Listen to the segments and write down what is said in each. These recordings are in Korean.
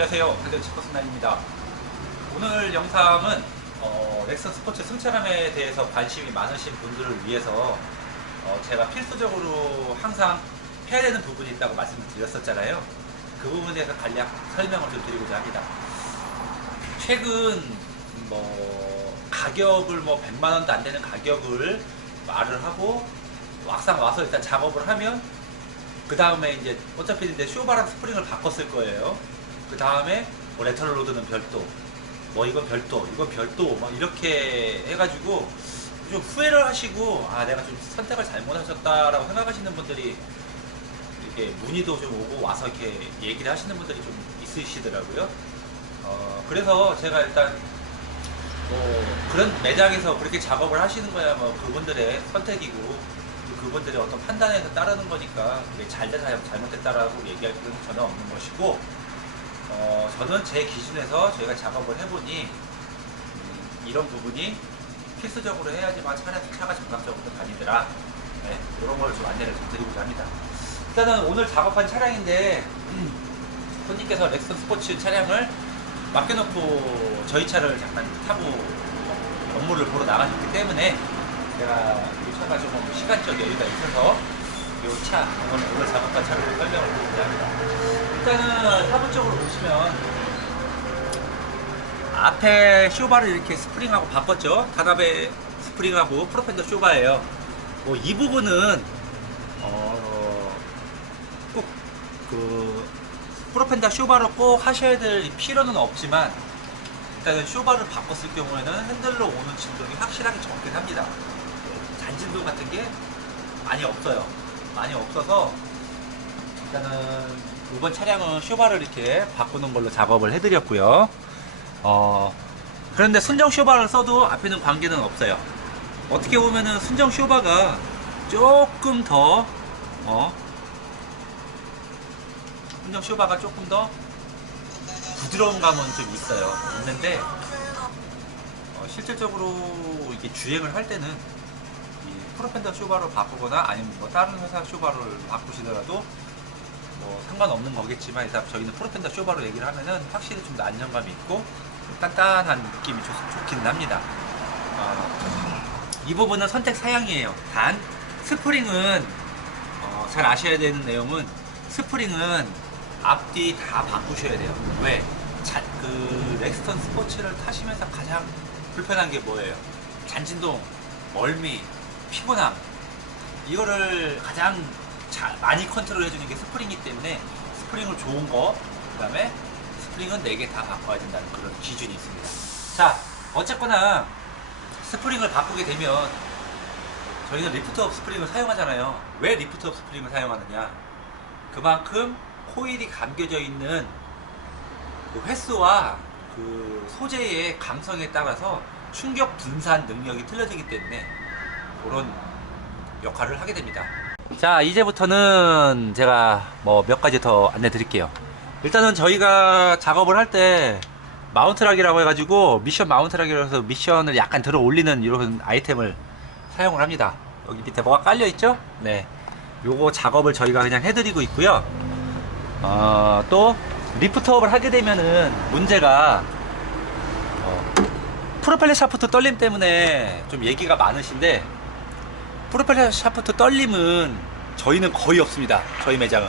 안녕하세요. 한전 치퍼스나입니다. 오늘 영상은 넥슨 스포츠 승차감에 대해서 관심이 많으신 분들을 위해서 제가 필수적으로 항상 해야 되는 부분이 있다고 말씀을 드렸었잖아요. 그 부분에 대해서 간략 설명을 좀 드리고자 합니다. 최근 가격을 100만원도 안 되는 가격을 말을 하고 막상 와서 일단 작업을 하면 그 다음에 이제 어차피 이제 쇼바랑 스프링을 바꿨을 거예요. 그 다음에 레터럴 로드는 별도, 이건 별도, 이건 별도, 이렇게 해가지고 좀 후회를 하시고 내가 좀 선택을 잘못하셨다라고 생각하시는 분들이 이렇게 문의도 좀 오고 와서 이렇게 얘기를 하시는 분들이 좀 있으시더라고요. 그래서 제가 일단 그런 매장에서 그렇게 작업을 하시는 거야 그분들의 선택이고 그분들의 어떤 판단에서 따르는 거니까 그게 잘됐다 잘못됐다라고 얘기할 필요는 전혀 없는 것이고, 저는 제 기준에서 저희가 작업을 해보니 이런 부분이 필수적으로 해야지만 차가 정상적으로 다니더라. 네, 이런 걸 좀 안내를 좀 드리고자 합니다. 일단은 오늘 작업한 차량인데 손님께서 넥슨 스포츠 차량을 맡겨놓고 저희 차를 잠깐 타고 업무를 보러 나가셨기 때문에 제가 이 차가 좀 시간적 여유가 있어서 이 차, 오늘 작업한 차를 설명을 드리고자 합니다. 일단은 사본적으로 보시면 앞에 쇼바를 이렇게 스프링하고 바꿨죠. 단합의 스프링하고 프로펜더 쇼바예요. 이 부분은 꼭 프로펜더 쇼바로 꼭 하셔야 될 필요는 없지만 일단은 쇼바를 바꿨을 경우에는 핸들로 오는 진동이 확실하게 적긴 합니다. 잔진동 같은 게 많이 없어요. 많이 없어서 일단은 이번 차량은 쇼바를 이렇게 바꾸는 걸로 작업을 해드렸고요. 그런데 순정 쇼바를 써도 앞에는 관계는 없어요. 어떻게 보면은 순정 쇼바가 조금 더 순정 쇼바가 조금 더 부드러운 감은 좀 있어요. 있는데 실질적으로 이게 주행을 할 때는 이 프로펜더 쇼바로 바꾸거나 아니면 다른 회사 쇼바를 바꾸시더라도 상관없는 거겠지만 일단 저희는 프로펜더 쇼바로 얘기를 하면은 확실히 좀 더 안정감이 있고 단단한 느낌이 좋기는 합니다. 이 부분은 선택 사양이에요. 단 스프링은 잘 아셔야 되는 내용은 스프링은 앞뒤 다 바꾸셔야 돼요. 왜? 넥슨 스포츠를 타시면서 가장 불편한 게 뭐예요? 잔진동, 멀미, 피곤함, 이거를 가장 많이 컨트롤 해주는 게 스프링이기 때문에 스프링을 좋은 거, 그 다음에 스프링은 4개 다 바꿔야 된다는 그런 기준이 있습니다. 자, 어쨌거나 스프링을 바꾸게 되면 저희는 리프트업 스프링을 사용하잖아요. 왜 리프트업 스프링을 사용하느냐? 그만큼 코일이 감겨져 있는 그 횟수와 그 소재의 강성에 따라서 충격 분산 능력이 틀려지기 때문에 그런 역할을 하게 됩니다. 자, 이제부터는 제가 몇 가지 더 안내 드릴게요. 일단은 저희가 작업을 할 때 마운트락이라고 해가지고 미션 마운트락이라고 해서 미션을 약간 들어 올리는 이런 아이템을 사용을 합니다. 여기 밑에 뭐가 깔려 있죠? 네, 요거 작업을 저희가 그냥 해드리고 있고요. 또 리프트업을 하게 되면은 문제가 프로펠러 샤프트 떨림 때문에 좀 얘기가 많으신데, 프로펠러 샤프트 떨림은 저희는 거의 없습니다. 저희 매장은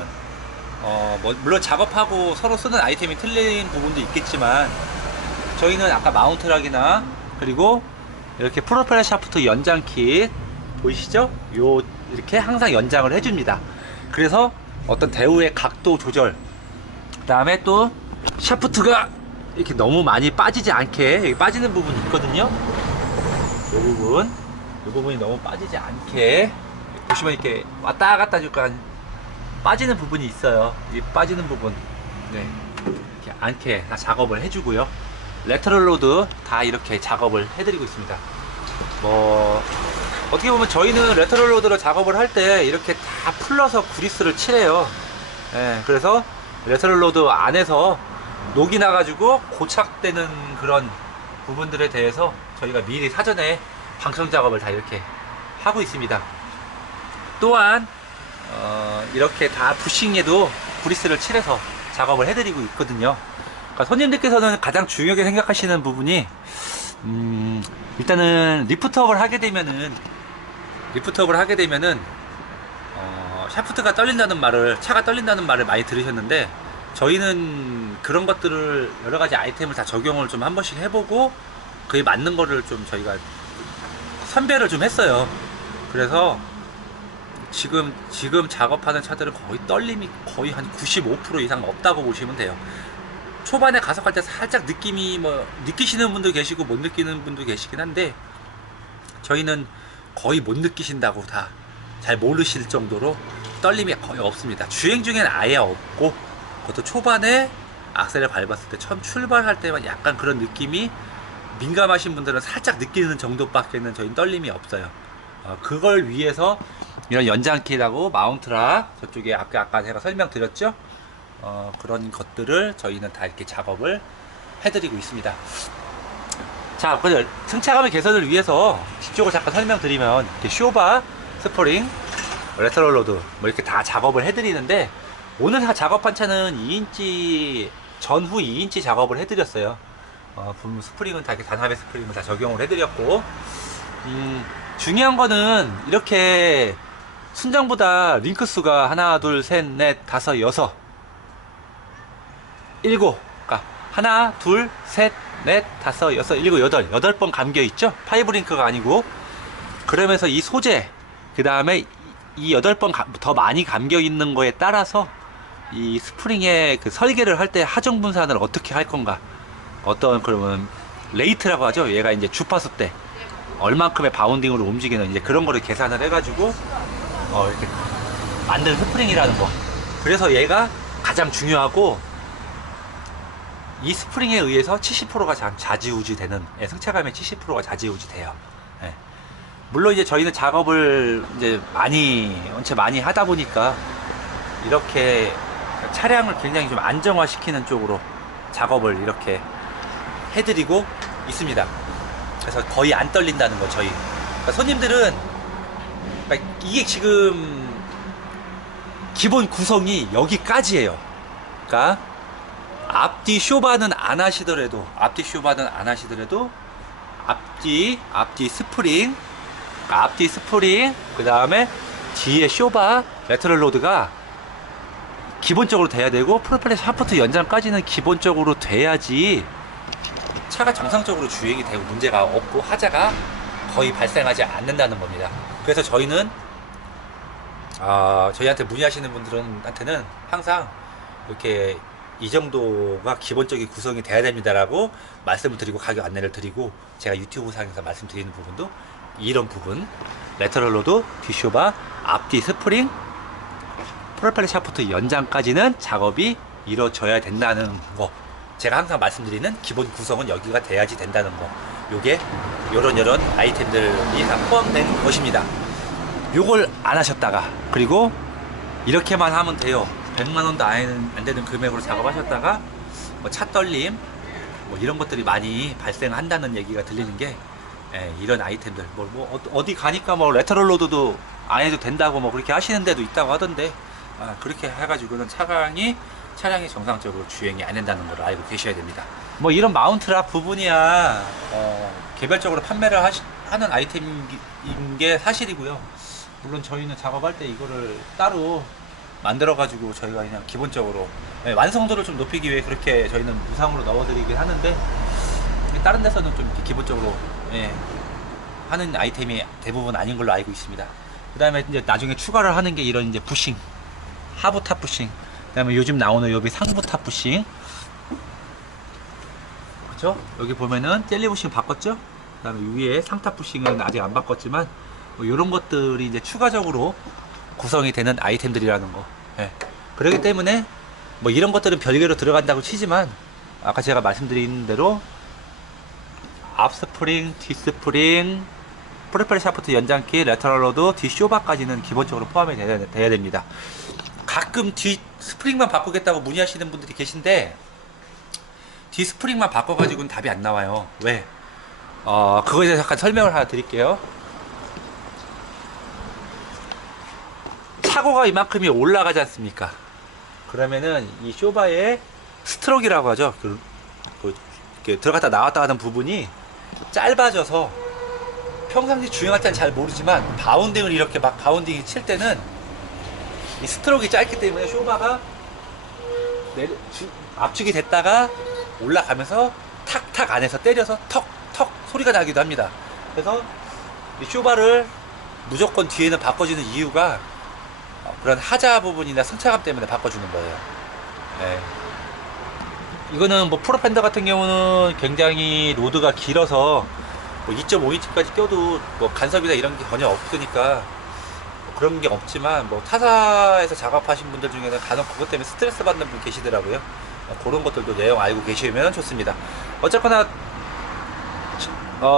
물론 작업하고 서로 쓰는 아이템이 틀린 부분도 있겠지만 저희는 아까 마운트락이나 그리고 이렇게 프로펠러 샤프트 연장 킷 보이시죠? 이렇게 항상 연장을 해줍니다. 그래서 어떤 대우의 각도 조절, 그 다음에 또 샤프트가 이렇게 너무 많이 빠지지 않게, 여기 빠지는 부분이 있거든요. 이 부분이 너무 빠지지 않게 보시면 이렇게 왔다 갔다 약간 빠지는 부분이 있어요. 이 빠지는 부분, 네, 이렇게 않게 다 작업을 해주고요. 레터럴 로드 다 이렇게 작업을 해드리고 있습니다. 어떻게 보면 저희는 레터럴 로드로 작업을 할 때 이렇게 다 풀러서 그리스를 칠해요. 네, 그래서 레터럴 로드 안에서 녹이 나가지고 고착되는 그런 부분들에 대해서 저희가 미리 사전에 방청 작업을 다 이렇게 하고 있습니다. 또한 이렇게 다 부싱에도 그리스를 칠해서 작업을 해드리고 있거든요. 그러니까 손님들께서는 가장 중요하게 생각하시는 부분이 일단은 리프트업을 하게 되면은 샤프트가 떨린다는 말을, 차가 떨린다는 말을 많이 들으셨는데, 저희는 그런 것들을 여러 가지 아이템을 다 적용을 좀 한 번씩 해보고 그에 맞는 거를 좀 저희가 선별을 좀 했어요. 그래서 지금 작업하는 차들은 거의 떨림이 거의 한 95% 이상 없다고 보시면 돼요. 초반에 가속할 때 살짝 느낌이 뭐 느끼시는 분도 계시고 못 느끼는 분도 계시긴 한데, 저희는 거의 못 느끼신다고 다 잘 모르실 정도로 떨림이 거의 없습니다. 주행 중엔 아예 없고, 그것도 초반에 악셀을 밟았을 때 처음 출발할 때만 약간 그런 느낌이 민감하신 분들은 살짝 느끼는 정도밖에는 저희는 떨림이 없어요. 그걸 위해서 이런 연장키라고 마운트락, 저쪽에 아까 제가 설명드렸죠. 그런 것들을 저희는 다 이렇게 작업을 해드리고 있습니다. 자, 그래서 승차감의 개선을 위해서 뒤쪽을 잠깐 설명드리면, 이렇게 쇼바, 스프링, 레터럴 로드 뭐 이렇게 다 작업을 해드리는데, 오늘 작업한 차는 2인치 전후 2인치 작업을 해드렸어요. 스프링은 다 이렇게 단합의 스프링을 다 적용을 해드렸고, 중요한 거는 이렇게 순정보다 링크 수가 하나, 둘, 셋, 넷, 다섯, 여섯, 일곱, 그러니까 하나, 둘, 셋, 넷, 다섯, 여섯, 일곱, 여덟 번 감겨 있죠. 파이브 링크가 아니고. 그러면서 이 소재, 그 다음에 이 8번 더 많이 감겨 있는 거에 따라서 이 스프링의 그 설계를 할 때 하중 분산을 어떻게 할 건가, 어떤 그러면 레이트라고 하죠. 얘가 이제 주파수 때 얼만큼의 바운딩으로 움직이는 이제 그런 거를 계산을 해가지고 이렇게 만든 스프링이라는 거. 그래서 얘가 가장 중요하고, 이 스프링에 의해서 70%가 좌지우지 되는, 승차감의 70%가 좌지우지 돼요. 예. 물론 이제 저희는 작업을 이제 원체 많이 하다 보니까 이렇게 차량을 굉장히 좀 안정화시키는 쪽으로 작업을 이렇게 해드리고 있습니다. 그래서 거의 안 떨린다는 거, 저희. 그러니까 손님들은, 그러니까 이게 지금 기본 구성이 여기까지예요. 그러니까 앞뒤 쇼바는 안 하시더라도 앞뒤 스프링, 앞뒤 스프링, 그 다음에 뒤에 쇼바, 레터럴 로드가 기본적으로 돼야 되고, 프로펠러 샤프트 연장까지는 기본적으로 돼야지 차가 정상적으로 주행이 되고 문제가 없고 하자가 거의 발생하지 않는다는 겁니다. 그래서 저희는 저희한테 문의하시는 분들한테는 항상 이렇게 이 정도가 기본적인 구성이 돼야 됩니다라고 말씀을 드리고, 가격 안내를 드리고, 제가 유튜브 상에서 말씀드리는 부분도 이런 부분, 레터럴 로드, 뒤쇼바, 앞뒤 스프링, 프로펠러 샤프트 연장까지는 작업이 이루어져야 된다는 거, 제가 항상 말씀드리는 기본 구성은 여기가 돼야지 된다는 거, 요게 요런 아이템들이 다 포함된 것입니다. 요걸 안 하셨다가, 그리고 이렇게만 하면 돼요, 100만원도 안 되는 금액으로 작업하셨다가 뭐 차 떨림 뭐 이런 것들이 많이 발생한다는 얘기가 들리는 게, 이런 아이템들 어디 가니까 뭐 레터럴 로드도 안 해도 된다고 뭐 그렇게 하시는 데도 있다고 하던데, 그렇게 해가지고는 차량이 정상적으로 주행이 안 된다는 걸 알고 계셔야 됩니다. 뭐 이런 마운트락 부분이야 개별적으로 판매를 하는 아이템인 게 사실이고요. 물론 저희는 작업할 때 이거를 따로 만들어 가지고 저희가 그냥 기본적으로 완성도를 좀 높이기 위해 그렇게 저희는 무상으로 넣어드리긴 하는데, 다른 데서는 좀 이렇게 기본적으로 하는 아이템이 대부분 아닌 걸로 알고 있습니다. 그 다음에 이제 나중에 추가를 하는 게 이런 이제 부싱, 하부 탑 부싱, 그 다음에 요즘 나오는 여기 상부 탑 부싱, 그쵸? 여기 보면은 젤리 부싱 바꿨죠? 그 다음에 위에 상탑 부싱은 아직 안 바꿨지만, 뭐 이런 것들이 이제 추가적으로 구성이 되는 아이템들이라는 거. 그렇기 때문에 뭐 이런 것들은 별개로 들어간다고 치지만, 아까 제가 말씀드린 대로 앞 스프링, 뒤 스프링, 프로펠러 샤프트 연장키, 레터럴 로드, 뒤 쇼바까지는 기본적으로 포함이 돼야 됩니다. 가끔 뒤 스프링만 바꾸겠다고 문의하시는 분들이 계신데, 뒤 스프링만 바꿔가지고는 답이 안 나와요. 왜? 그거에 대해서 잠깐 설명을 하나 드릴게요. 차고가 이만큼이 올라가지 않습니까? 그러면은 이 쇼바에 스트로크라고 하죠. 이렇게 들어갔다 나왔다 하는 부분이 짧아져서 평상시 주행할 때는 잘 모르지만 바운딩을 이렇게 막 바운딩 칠 때는 이 스트로크가 짧기 때문에 쇼바가 압축이 됐다가 올라가면서 탁탁 안에서 때려서 턱턱 소리가 나기도 합니다. 그래서 이 쇼바를 무조건 뒤에는 바꿔주는 이유가 그런 하자 부분이나 승차감 때문에 바꿔주는 거예요. 네. 이거는 뭐 프로펜더 같은 경우는 굉장히 로드가 길어서 뭐 2.5인치까지 껴도 뭐 간섭이나 이런 게 전혀 없으니까 뭐 그런 게 없지만 뭐 타사에서 작업하신 분들 중에는 간혹 그것 때문에 스트레스 받는 분 계시더라고요. 그런 것들도 내용 알고 계시면 좋습니다. 어쨌거나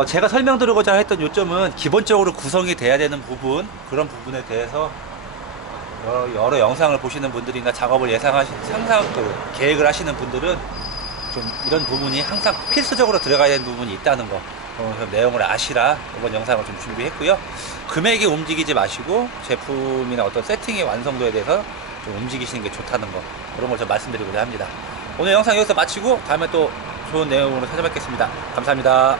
제가 설명드리고자 했던 요점은 기본적으로 구성이 돼야 되는 부분, 그런 부분에 대해서 여러 영상을 보시는 분들이나 작업을 계획을 하시는 분들은 좀 이런 부분이 항상 필수적으로 들어가야 되는 부분이 있다는 거, 내용을 아시라 이번 영상을 좀 준비했고요. 금액이 움직이지 마시고 제품이나 어떤 세팅의 완성도에 대해서 좀 움직이시는 게 좋다는 거, 그런 걸 좀 말씀드리고자 합니다. 오늘 영상 여기서 마치고 다음에 또 좋은 내용으로 찾아뵙겠습니다. 감사합니다.